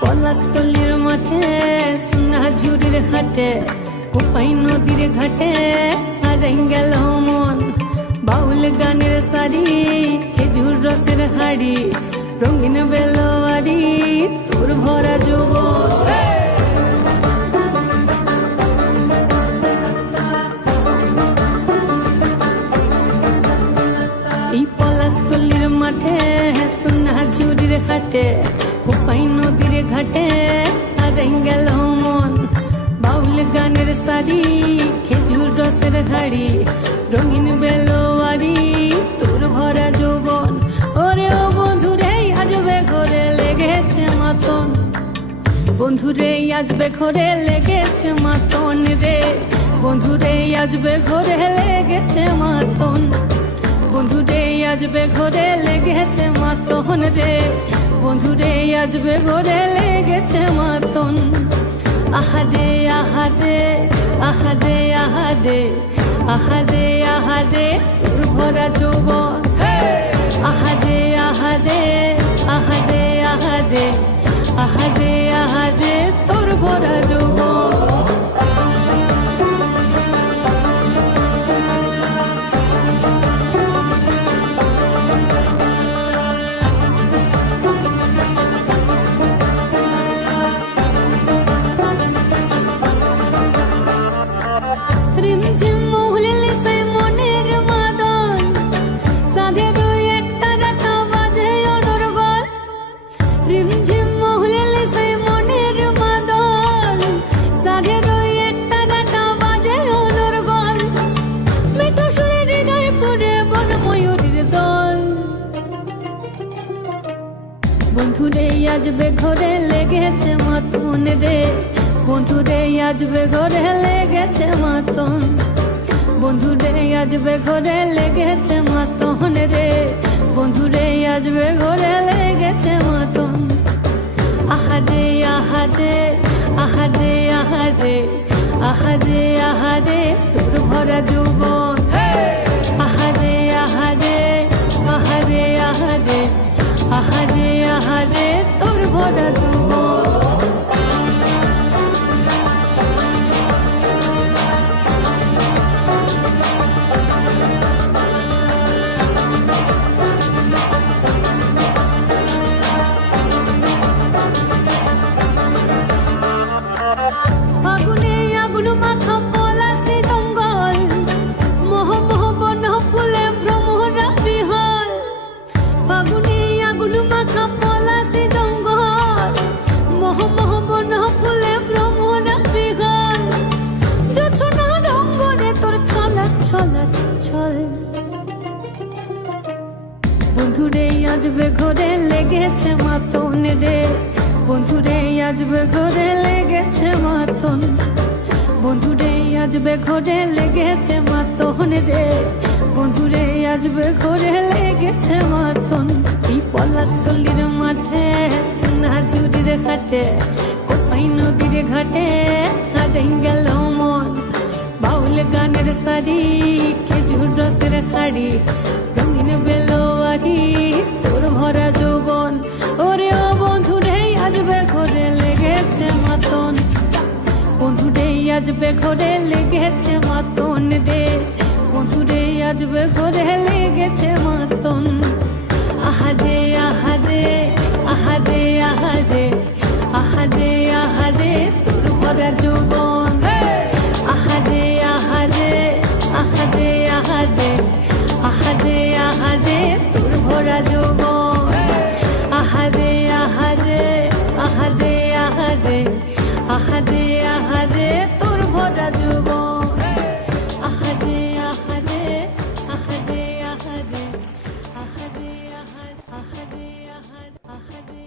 পলাশতলির মাঠে সোনা ঝুড়ির হাটে কোপাই নদীর ঘাটে হারাই গেল মন বাউল গানের শাড়ি খেজুর রসের হাড়ি রঙিন বেলোয়ারি তোর ভরা যৌবন এই পলাশতলির মাঠে সোনা ঝুড়ির হাটে কোপাই নদীর ঘাটে হারাই গেল মন বাউল গানের শাড়ি খেজুর রসের হাড়ি রঙিন বেলোয়ারি তোর ভরা যৌবন ওরে ও বন্ধুরে আজবে ঘরে লেগেছে মাতন বন্ধুরে আজবে ঘরে লেগেছে মাতন রে বন্ধুরে আজবে ঘরে লেগেছে মাতন বন্ধুরে আজবে ঘরে লেগেছে মাতন রে বন্ধুরে আজবে ঘরে লেগেছে মাতন আহারে আহারে আহারে আহারে আহারে আহারে তোর ভরা যৌবন আহারে আহারে আহারে আহারে আহারে আহারে তোর ভরা যৌবন বন্ধুরে আজবে ঘরে লেগেছে মাতন রে বন্ধুরে আজবে ঘরে লেগেছে মাতন বন্ধুরে আজবে ঘরে লেগেছে মাতন রে বন্ধুরে আজবে ঘরে লেগেছে মাতন আহারে আহারে আহারে আহারে আহারে আহারে তোর ভরা যৌবন আহারে আহারে আহারে আহারে আহারে আহারে তোর ভরা যৌবন ফাগুনে আগুন মাখা পলাশি জঙ্গল মোহ মোহ বন ফুলে ভ্রমরা বিহল ফাগুনে আগুন মাখা পলাশি জঙ্গল মোহ মোহ বন ফুলে ভ্রমরা বিহল জোছনা রঙ্গনে তোর ছলাৎ ছলাৎ ছল বন্ধুরে আজবে ঘরে লেগেছে মাতন রে বন্ধুরে আজবে ঘরে লেগেছে মাতন বন্ধুরে আজবে ঘরে লেগেছে মাতন রে বন্ধুরে আজবে ঘরে লেগেছে মাতন এই পলাশতলির মাঠে সোনা ঝুড়ির ঘাটে কোপাই নদীর ঘাটে হারাই গেল মন বাউল গানের শাড়ি খেজুর রসের হাড়ি রঙিন বেলোয়ারি তোর ভরা যৌবন ওরে ও বন্ধুরে আজবে ঘরে লেগেছে মাতন বন্ধুরে আজবে ঘরে লেগেছে মাতন রে বন্ধুরে আজবে ঘরে লেগেছে মাতন আহারে আহারে আহারে আহারে আহারে আহারে তোর ভরা যৌবন আহারে আহারে আহারে আহারে আহারে আহারে তোর ভরা যৌবন আহারে আহারে আহারে আহারে আহারে আহারে তোর ভরা যৌবন আহারে আহারে আহারে আহারে আহারে আহারে আহারে আহারে